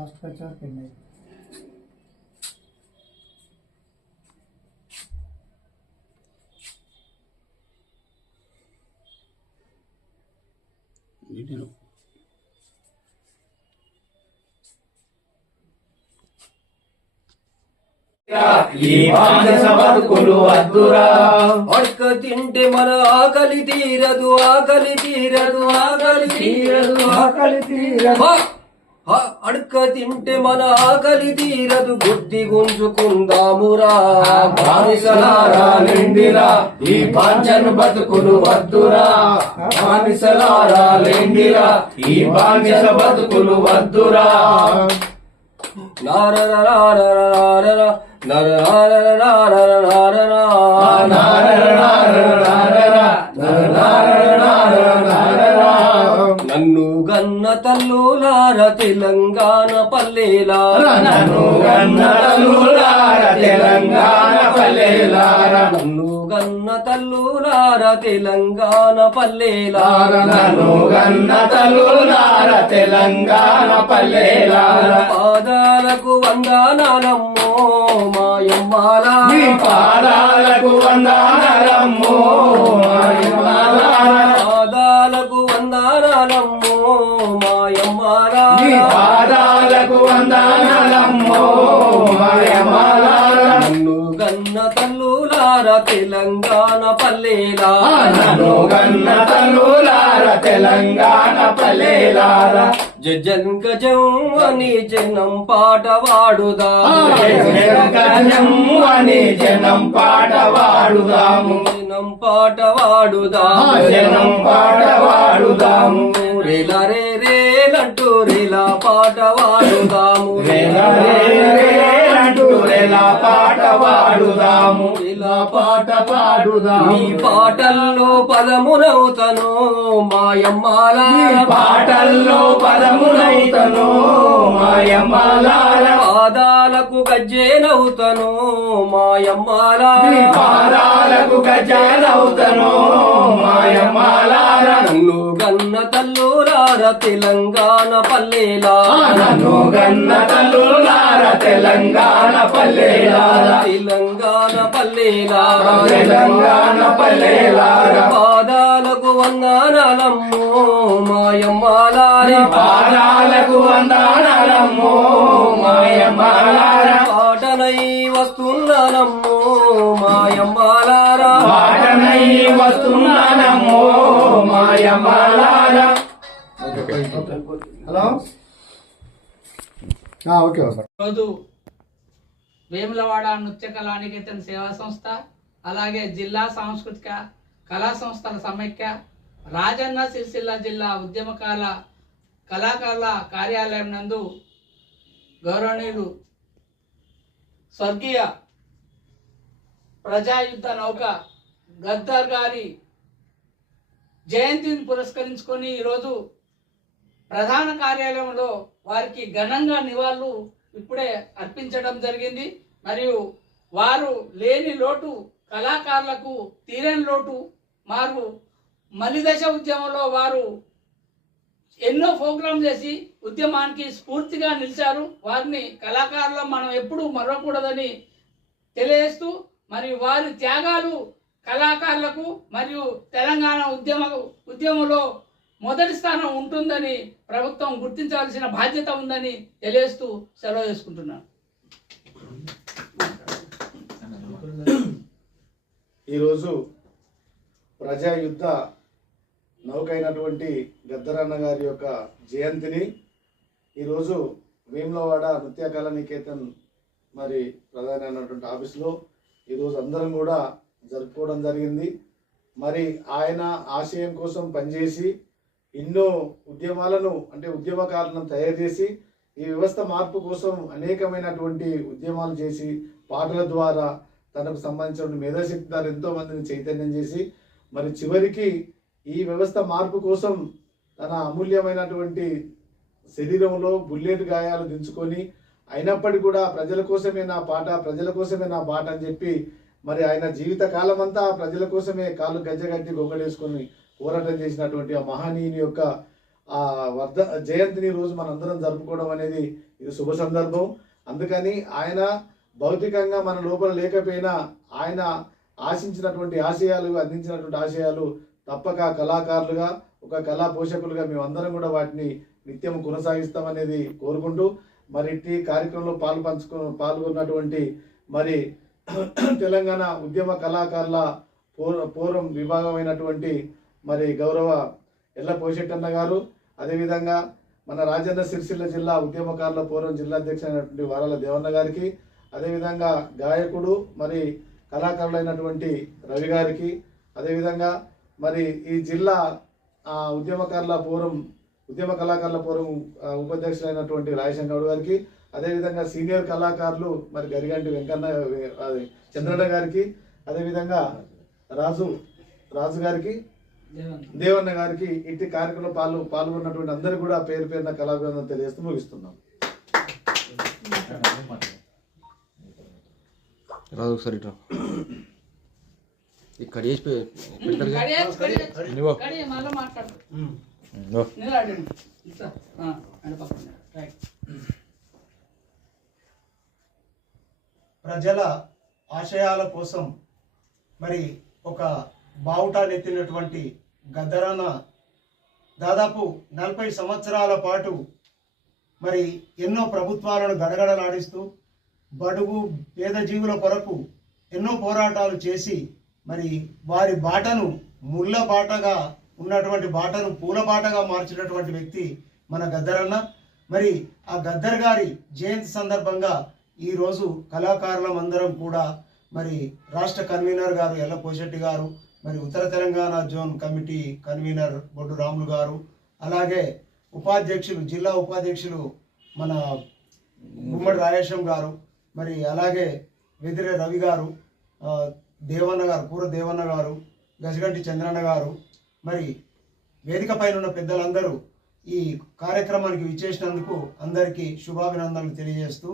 First కచ్చారు పెళ్ళి ఈ మానస బతుకులు వద్దురా. అడక తింటే మన ఆకలి తీరదు, ఆకలి తీరదు, ఆకలి తీరదు, ఆకలి తీరదు. అడక తింటే మన ఆకలి తీరదు, బుద్ధి గుంజుకుందామురా. బానిసలారా నిండిరా, ఈ బాంచను బతుకులు వద్దురా. బానిసలారా నిండిరా, ఈ బానిస బతుకులు వద్దురా. నన్ను గన్న తల్లులార తెలంగాణ పల్లెలారా, నన్ను గన్న తల్లులార తెలంగాణ పల్లెలారా, నన్ను గన్న తల్లులార తెలంగాణ పల్లెలారా, నన్ను గన్న తల్లులార తెలంగాణ పల్లెలారా. పాదాలకు వందనాలమ్మో మాయమ్మాలా, పాదాలకు వందనాలమ్మో మాయమ్మాలా, పాదాలకు వందనాలమ్మో మాయమ్మాలా, పాదాలకు వందనాలమ్మో మాయమ్మాలా. నన్ను గన్న తల్లులార తెలంగాణ పల్లెలారా, నన్ను గన్న తల్లులార తెలంగాణ పల్లెలారా. జజం గజం అని జనం పాట వాడుదాము, గజం అని జనం పాట వాడుదాము, జనం పాట వాడుదాము, జనం పాట వాడుదాము. రేలా రే రేలంటూ రేలా పాట వాడుదాము, రేలా రే రేలంటూ రేలా పాట వాడుదాము, రేలా పాట పాడుదాము. ఈ పాటల్లో పదమునవుతను మాయమ్మాలా, పాటల్లో పదమునవుతను మాయమ్మాలార. పాదాలకు గజ్జేనవుతను మాయమ్మాలా, పాదాలకు గజ్జేనవుతను మాయమ్మాలార. నన్ను గన్న తల్లులార తెలంగాణ పల్లెలారా, నన్ను గన్న తల్లులార తెలంగాణ పల్లెలారా, తెలంగాణ పల్లెలారా, తెలంగాణ పల్లెలారా. పాదాలకు వందనాలమ్మో మాయమ్మాలార, పాదాలకు వందనాలమ్మో మాయమ్మాలార. పాటనై వస్తున్నానమ్మో మాయమ్మాలార, పాటనై వస్తున్నానమ్మో మాయమ్మాలార. Hello okay sir. రోజు వేములవాడ నృత్య కళానికేతన సేవా సంస్థ, అలాగే జిల్లా సాంస్కృతిక కళా సంస్థల సమైక్య, రాజన్న సిరిసిల్ల జిల్లా ఉద్యమకాల కళాకారుల కార్యాలయం నందు గౌరవనీయులు స్వర్గీయ ప్రజాయుద్ధ నౌక గద్దర్ గారి జయంతిని పురస్కరించుకొని ఈరోజు ప్రధాన కార్యాలయంలో వారికి ఘనంగా నివాళులు ఇప్పుడే అర్పించడం జరిగింది. మరియు వారు లేని లోటు కళాకారులకు తీరని లోటు. మారు మలిదశ ఉద్యమంలో వారు ఎన్నో ప్రోగ్రాం చేసి ఉద్యమానికి స్ఫూర్తిగా నిలిచారు. వారిని కళాకారులు మనం ఎప్పుడూ మరవకూడదని తెలియజేస్తూ, మరియు వారి త్యాగాలు కళాకారులకు మరియు తెలంగాణ ఉద్యమంలో మొదటి స్థానం ఉంటుందని ప్రభుత్వం గుర్తించాల్సిన బాధ్యత ఉందని తెలియజేస్తూ సెలవు చేసుకుంటున్నాను. ఈరోజు ప్రజాయుద్ధ నౌకైనటువంటి గద్దరన్న గారి యొక్క జయంతిని ఈరోజు వేములవాడ నృత్య కళానికేతన్ మరి ప్రధాన అయినటువంటి ఆఫీసులో ఈరోజు అందరం కూడా జరుపుకోవడం జరిగింది. మరి ఆయన ఆశయం కోసం పనిచేసి ఎన్నో ఉద్యమాలను అంటే ఉద్యమకారులను తయారు చేసి ఈ వ్యవస్థ మార్పు కోసం అనేకమైనటువంటి ఉద్యమాలు చేసి పాటల ద్వారా తనకు సంబంధించిన మేధాశక్తి ద్వారా ఎంతో మందిని చైతన్యం చేసి మరి చివరికి ఈ వ్యవస్థ మార్పు కోసం తన అమూల్యమైనటువంటి శరీరంలో బుల్లెట్ గాయాలు దించుకొని అయినప్పటికీ కూడా ప్రజల కోసమే నా పాట, ప్రజల కోసమే నా పాట అని చెప్పి మరి ఆయన జీవిత కాలం అంతా ప్రజల కోసమే కాళ్ళు గజ్జగట్టి గొంగడేసుకొని పోరాటం చేసినటువంటి ఆ మహనీయుని యొక్క ఆ జయంతిని రోజు మనందరం జరుపుకోవడం అనేది ఇది శుభ సందర్భం. అందుకని ఆయన భౌతికంగా మన లోపల లేకపోయినా ఆయన ఆశించినటువంటి ఆశయాలు, అందించినటువంటి ఆశయాలు తప్పక కళాకారులుగా, ఒక కళా పోషకులుగా మేమందరం కూడా వాటిని నిత్యం కొనసాగిస్తామనేది కోరుకుంటూ, మరి ఇట్టి కార్యక్రమంలో పాల్గొన్నటువంటి మరి తెలంగాణ ఉద్యమ కళాకారుల పూర్వం విభాగమైనటువంటి మరి గౌరవ ఎల్ల పోషెట్టన్న గారు, అదేవిధంగా మన రాజన్న సిరిసిల్ల జిల్లా ఉద్యమకారుల పూర్వం జిల్లా అధ్యక్షుడు అయినటువంటి వారాల దేవన్న గారికి, అదేవిధంగా గాయకుడు మరి కళాకారులైనటువంటి రవి గారికి, అదేవిధంగా మరి ఈ జిల్లా ఉద్యమ కళాకారుల పూర్వం ఉపాధ్యక్షులైనటువంటి రాయశంకర్ గారికి, అదేవిధంగా సీనియర్ కళాకారులు మరి గరిగంటి వెంకన్న చంద్రన్న గారికి, అదేవిధంగా రాజు గారికి, దేవన్న గారికి, ఇట్టి కార్యక్రమంలో పాల్గొన్నటువంటి అందరికీ కూడా పేరు పేరున కళాభివందనం తెలియజేస్తూ ముగిస్తున్నాం. రాదు ఒకసారి ఇక్కడ ప్రజల ఆశయాల కోసం మరి ఒక బావుటానెత్తినటువంటి గద్దరన్న దాదాపు 40 సంవత్సరాల పాటు మరి ఎన్నో ప్రభుత్వాలను గడగడలాడిస్తూ బడుగు పేద జీవుల కొరకు ఎన్నో పోరాటాలు చేసి మరి వారి బాటను ముళ్ళ బాటగా ఉన్నటువంటి బాటను పూల బాటగా మార్చినటువంటి వ్యక్తి మన గద్దరన్న. మరి ఆ గద్దర్ గారి జయంతి సందర్భంగా ఈరోజు కళాకారులం అందరం కూడా మరి రాష్ట్ర కన్వీనర్ గారు ఎల్ల పోషెట్టి గారు, మరి ఉత్తర తెలంగాణ జోన్ కమిటీ కన్వీనర్ బొడ్డు రాములు గారు, అలాగే ఉపాధ్యక్షులు జిల్లా ఉపాధ్యక్షులు మన గుమ్మడి రాయేశం గారు, మరి అలాగే వెదిరే రవి గారు, దేవన్న గారు, కూర దేవన్న గారు, గజగంటి చంద్రన్న గారు, మరి వేదిక పైన ఉన్న పెద్దలందరూ ఈ కార్యక్రమానికి విచ్చేసినందుకు అందరికీ శుభాభినందనలు తెలియజేస్తూ